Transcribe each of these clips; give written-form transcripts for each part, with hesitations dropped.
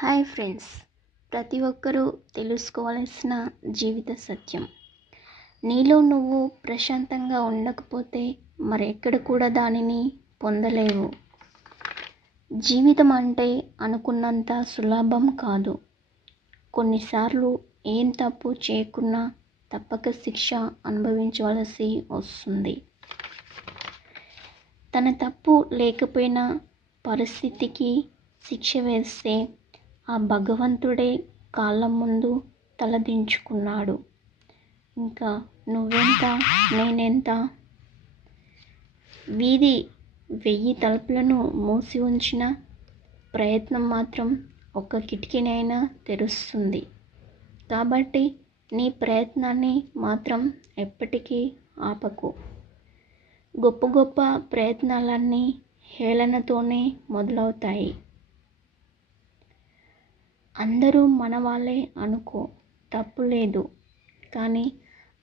Hi friends, ప్రతి ఒక్కరూ తెలుసుకోవాల్సిన జీవిత సత్యం. నీలో నువ్వు ప్రశాంతంగా ఉండకపోతే మరెక్కడ కూడా దానిని పొందలేవు. జీవితం అంటే అనుకున్నంత సులభం కాదు. కొన్నిసార్లు ఏం తప్పు చేయకున్నా తప్పక శిక్ష అనుభవించవలసి వస్తుంది. తన తప్పు లేకపోయినా పరిస్థితికి శిక్ష వేస్తే ఆ భగవంతుడే కాళ్ళ ముందు తలదించుకున్నాడు. ఇంకా నువ్వెంత నేనెంత? వీధి 1000 తలుపులను మూసి ఉంచిన ప్రయత్నం మాత్రం ఒక్క కిటికీనైనా తెరుస్తుంది. కాబట్టి నీ ప్రయత్నాన్ని మాత్రం ఎప్పటికీ ఆపకు. గొప్ప గొప్ప ప్రయత్నాలన్నీ హేళనతోనే మొదలవుతాయి. అందరూ మన వాళ్ళే అనుకో, తప్పు లేదు. కానీ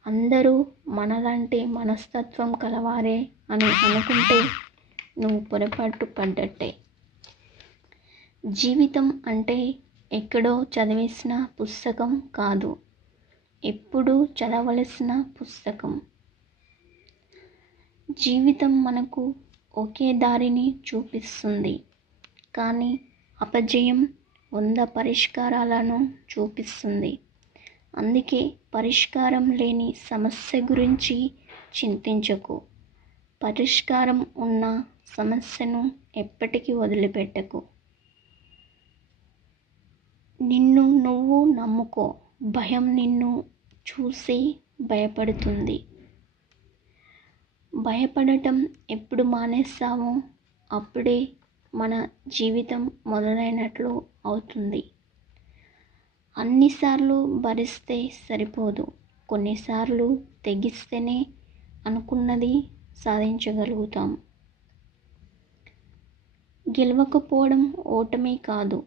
అందరూ మనలాంటి మనస్తత్వం కలవారే అని అనుకుంటే నువ్వు పొరపాటు పడ్డట్టే. జీవితం అంటే ఎక్కడో చదివేసిన పుస్తకం కాదు, ఎప్పుడూ చదవలసిన పుస్తకం. జీవితం మనకు ఒకే దారిని చూపిస్తుంది, కానీ అపజయం 100 పరిష్కారాలను చూపిస్తుంది. అందుకే పరిష్కారం లేని సమస్య గురించి చింతించకు. పరిష్కారం ఉన్న సమస్యను ఎప్పటికీ వదిలిపెట్టకు. నిన్ను నువ్వు నమ్ముకో. భయం నిన్ను చూసి భయపడుతుంది. భయపడటం ఎప్పుడు మానేస్తామో అప్పుడే మన జీవితం మొదలైనట్లు అవుతుంది. అన్నిసార్లు భరిస్తే సరిపోదు, కొన్నిసార్లు తెగిస్తేనే అనుకున్నది సాధించగలుగుతాం. గెలవకపోవడం ఓటమి కాదు,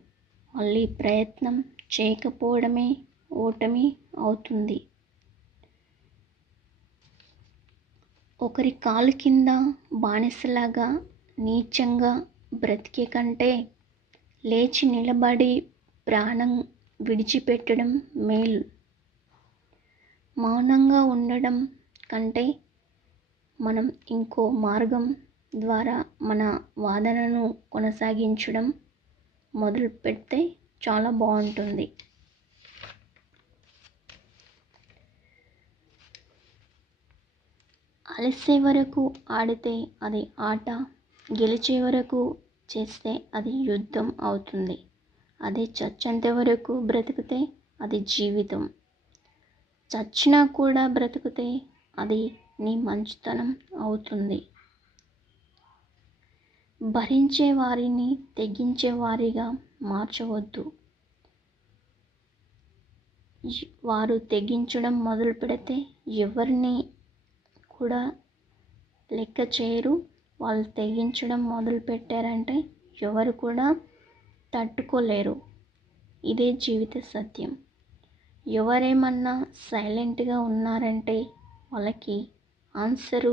మళ్ళీ ప్రయత్నం చేయకపోవడమే ఓటమి అవుతుంది. ఒకరి కాలు కింద బానిసలాగా నీచంగా బ్రతికే కంటే లేచి నిలబడి ప్రాణం విడిచిపెట్టడం మేలు. మౌనంగా ఉండడం కంటే మనం ఇంకో మార్గం ద్వారా మన వాదనను కొనసాగించడం మొదలు పెడితే చాలా బాగుంటుంది. అలసే వరకు ఆడితే అది ఆట, గెలిచే వరకు చేస్తే అది యుద్ధం అవుతుంది. అదే చచ్చేంత వరకు బ్రతికితే అది జీవితం. చచ్చినా కూడా బ్రతికితే అది నీ మంచితనం అవుతుంది. భరించే వారిని తెగించే వారిగా మార్చవద్దు. వారు తెగించడం మొదలు పెడితే ఎవరిని కూడా లెక్క చేయరు. వాళ్ళు తెగించడం మొదలు పెట్టారంటే ఎవరు కూడా తట్టుకోలేరు. ఇదే జీవిత సత్యం. ఎవరేమన్నా సైలెంట్గా ఉన్నారంటే వాళ్ళకి ఆన్సరు